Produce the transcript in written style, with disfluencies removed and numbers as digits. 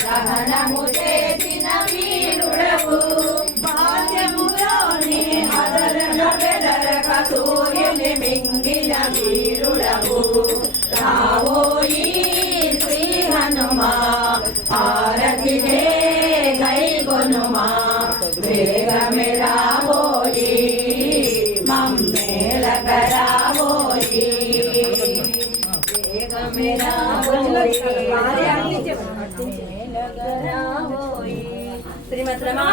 దహనము చేసిన వీరుడవు బాల్యములోని అదరన బెదరక సూర్యుని మింగిన వీరుడవు రావోయి శ్రీ హనుమా హారతినే గైకొనుమా వేగమే రావోయి మమ్మేలక రావోయి వేగమే రావోయి శ్రీమద్రమా